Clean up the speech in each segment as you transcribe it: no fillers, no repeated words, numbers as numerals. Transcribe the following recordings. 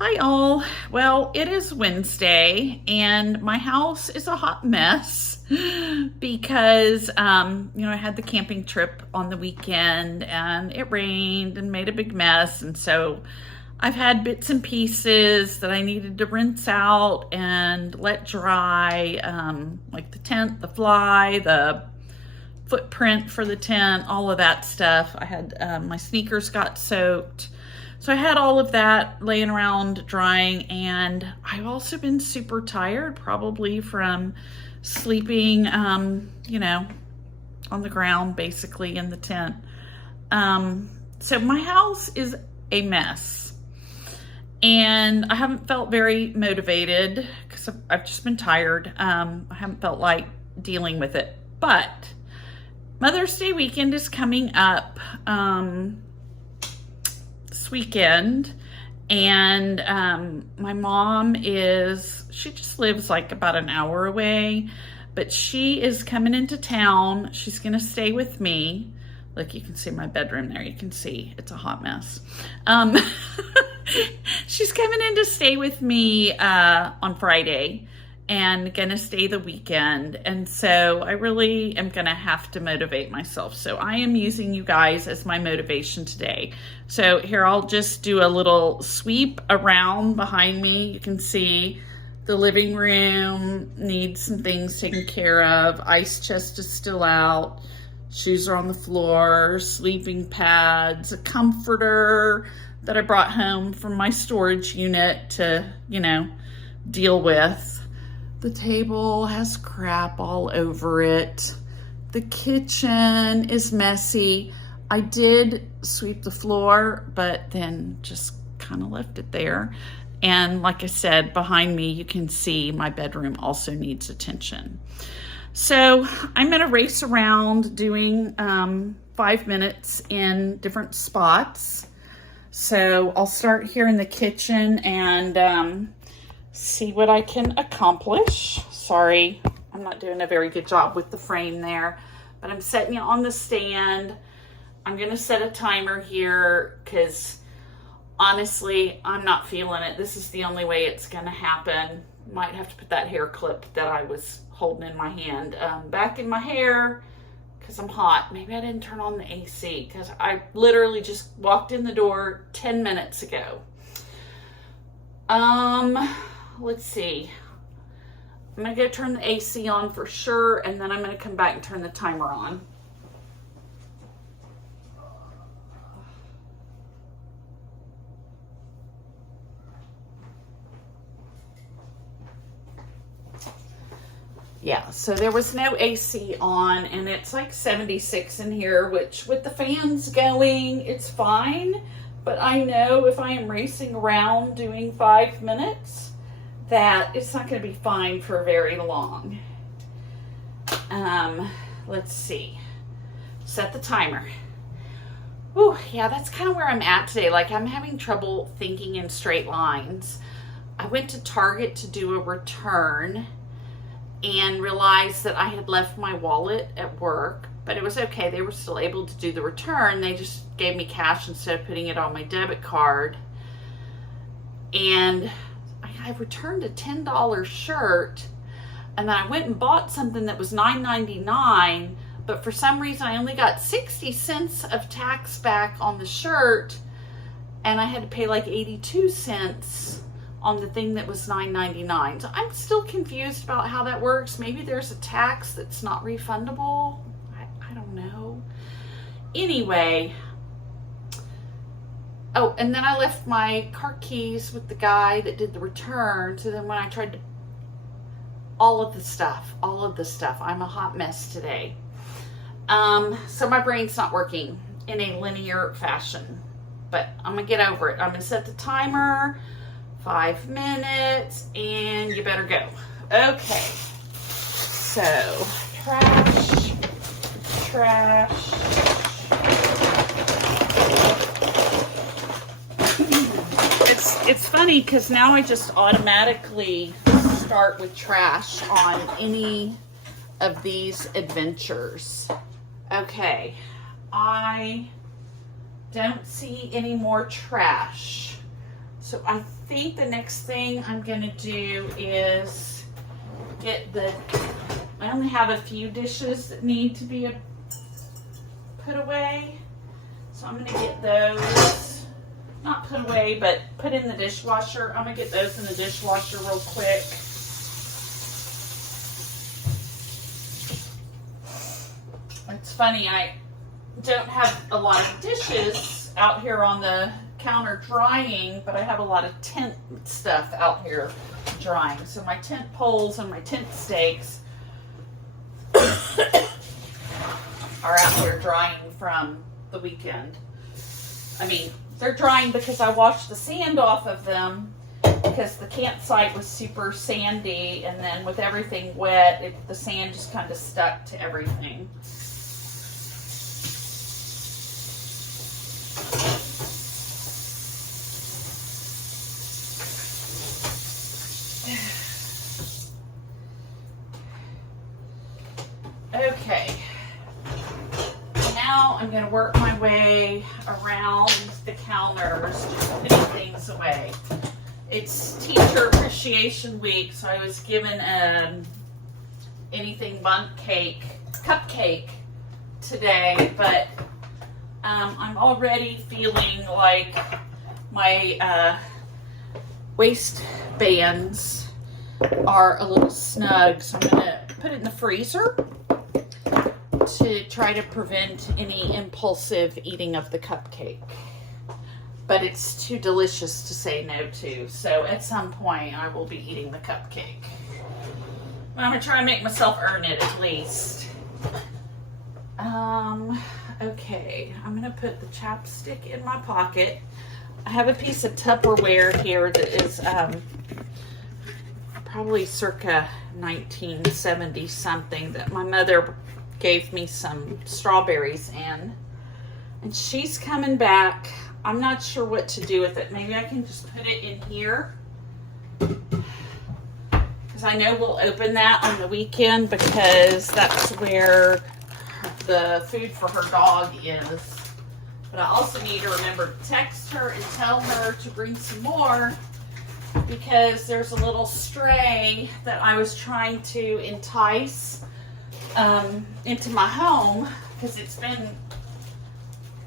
Hi all. Well, it is Wednesday and my house is a hot mess because I had the camping trip on the weekend and it rained and made a big mess, and so I've had bits and pieces that I needed to rinse out and let dry, like the tent, the fly, the footprint for the tent, all of that stuff. I had my sneakers got soaked. So I had all of that laying around drying, and I've also been super tired, probably from sleeping, on the ground, basically in the tent. So my house is a mess, and I haven't felt very motivated because I've just been tired. I haven't felt like dealing with it, but Mother's Day weekend is coming up. Weekend, and my mom she just lives like about an hour away, but she is coming into town. She's gonna stay with me. Look, you can see my bedroom there. You can see it's a hot mess. She's coming in to stay with me on Friday and gonna stay the weekend, and so I really am gonna have to motivate myself. So I am using you guys as my motivation today. So here, I'll just do a little sweep around behind me. You can see the living room needs some things taken care of. Ice chest is still out. Shoes are on the floor, sleeping pads, a comforter that I brought home from my storage unit to, deal with. The table has crap all over it. The kitchen is messy. I did sweep the floor, but then just kind of left it there. And like I said, behind me, you can see my bedroom also needs attention. So I'm gonna race around doing 5 minutes in different spots. So I'll start here in the kitchen and see what I can accomplish. Sorry, I'm not doing a very good job with the frame there, but I'm setting it on the stand. I'm gonna set a timer here because honestly, I'm not feeling it. This is the only way it's gonna happen. Might have to put that hair clip that I was holding in my hand back in my hair because I'm hot. Maybe I didn't turn on the AC because I literally just walked in the door 10 minutes ago. Let's see. I'm gonna go turn the AC on for sure, and then I'm gonna come back and turn the timer on. Yeah, so there was no AC on, and it's like 76 in here, which with the fans going, it's fine. But I know if I am racing around doing 5 minutes, that it's not going to be fine for very long. Let's see. Set the timer. Ooh, yeah, that's kind of where I'm at today. Like, I'm having trouble thinking in straight lines. I went to Target to do a return and realized that I had left my wallet at work, but it was okay. They were still able to do the return. They just gave me cash instead of putting it on my debit card. And I returned a $10 shirt, and then I went and bought something that was $9.99, but for some reason I only got 60 cents of tax back on the shirt, and I had to pay like 82 cents on the thing that was $9.99. So I'm still confused about how that works. Maybe there's a tax that's not refundable. I don't know. Anyway, oh, and then I left my car keys with the guy that did the return. So then when I tried to, all of the stuff, I'm a hot mess today. So my brain's not working in a linear fashion, but I'm gonna get over it. I'm gonna set the timer, 5 minutes, and you better go. Okay, so trash. It's funny because now I just automatically start with trash on any of these adventures. Okay, I don't see any more trash. So I think the next thing I'm gonna do is I only have a few dishes that need to be put away. So I'm gonna get those, not put away, but put in the dishwasher. I'm gonna get those in the dishwasher real quick. It's funny, I don't have a lot of dishes out here on the counter drying, but I have a lot of tent stuff out here drying. So my tent poles and my tent stakes are out here drying from the weekend. I mean, they're drying because I washed the sand off of them because the campsite was super sandy, and then with everything wet, the sand just kind of stuck to everything. Okay, now I'm going to work my way around the counters, just putting things away. It's Teacher Appreciation Week, so I was given anything bundt cake, cupcake today, but I'm already feeling like my waistbands are a little snug, so I'm going to put it in the freezer to try to prevent any impulsive eating of the cupcake. But it's too delicious to say no to, so at some point I will be eating the cupcake. But I'm going to try and make myself earn it at least. Okay, I'm going to put the chapstick in my pocket. I have a piece of Tupperware here that is probably circa 1970 something that my mother gave me some strawberries in, and she's coming back. I'm not sure what to do with it. Maybe I can just put it in here, because I know we'll open that on the weekend because that's where the food for her dog is. But I also need to remember to text her and tell her to bring some more, because there's a little stray that I was trying to entice into my home, because it's been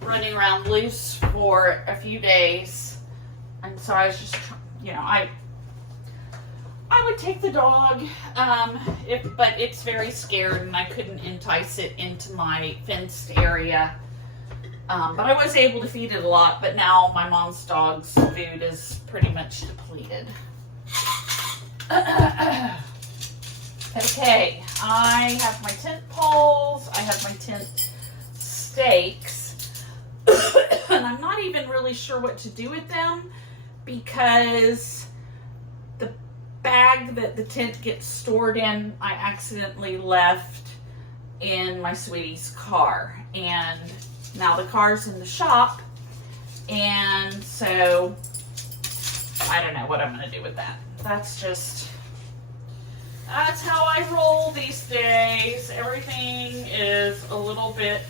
running around loose for a few days, and so I was just, you know, I would take the dog, but it's very scared and I couldn't entice it into my fenced area. But I was able to feed it a lot, but now my mom's dog's food is pretty much depleted. Okay, I have my tent poles, I have my tent stakes, and I'm not even really sure what to do with them, because the bag that the tent gets stored in, I accidentally left in my sweetie's car, and now the car's in the shop, and so I don't know what I'm going to do with that. That's how I roll these days. Everything is a little bit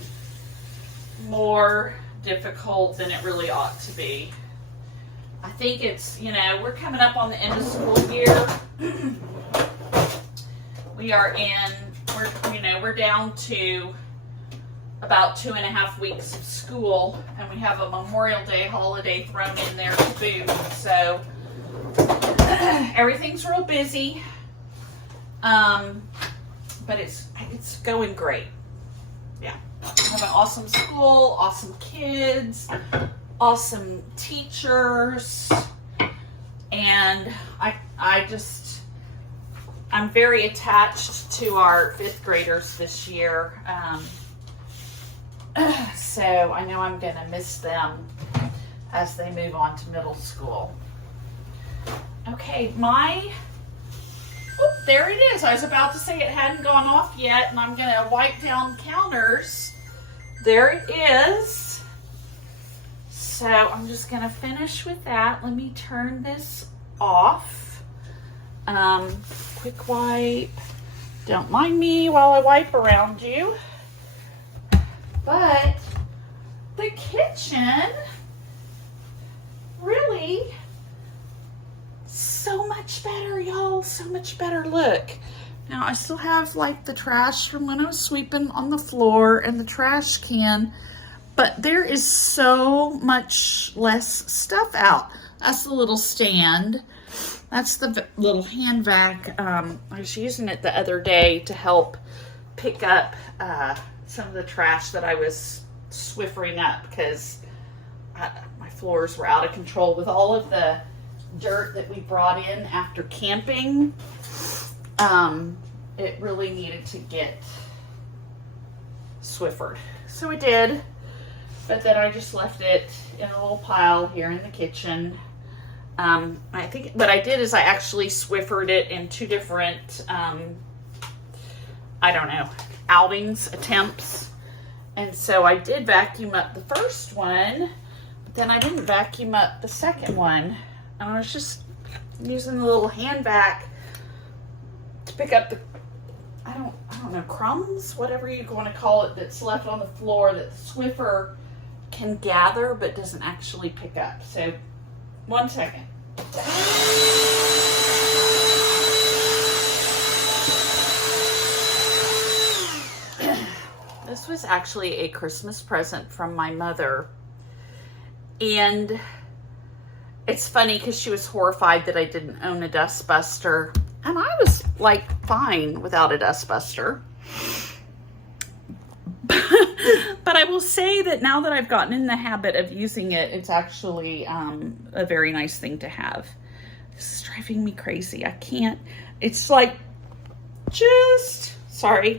more difficult than it really ought to be. I think it's, you know, we're coming up on the end of school year. We're down to about 2.5 weeks of school, and we have a Memorial Day holiday thrown in there to boot. So everything's real busy. But it's going great. Yeah. I have an awesome school, awesome kids, awesome teachers, and I'm very attached to our 5th graders this year. So I know I'm going to miss them as they move on to middle school. Okay, there it is. I was about to say it hadn't gone off yet, and I'm going to wipe down counters. There it is. So I'm just going to finish with that. Let me turn this off. Quick wipe. Don't mind me while I wipe around you. But the kitchen really so much better look. Now I still have like the trash from when I was sweeping on the floor and the trash can, but there is so much less stuff out. That's the little stand. That's the little hand vac. I was using it the other day to help pick up some of the trash that I was swiffering up because my floors were out of control with all of the dirt that we brought in after camping. It really needed to get swiffered. So it did, but then I just left it in a little pile here in the kitchen. I think what I did is I actually swiffered it in two different, I don't know, attempts. And so I did vacuum up the first one, but then I didn't vacuum up the second one. And I was just using the little hand vac to pick up the, I don't know, crumbs, whatever you want to call it, that's left on the floor that the Swiffer can gather but doesn't actually pick up. So, 1 second. This was actually a Christmas present from my mother. And it's funny because she was horrified that I didn't own a dustbuster. And I was like fine without a dustbuster. But I will say that now that I've gotten in the habit of using it, it's actually a very nice thing to have. This is driving me crazy. I can't. It's like just, sorry.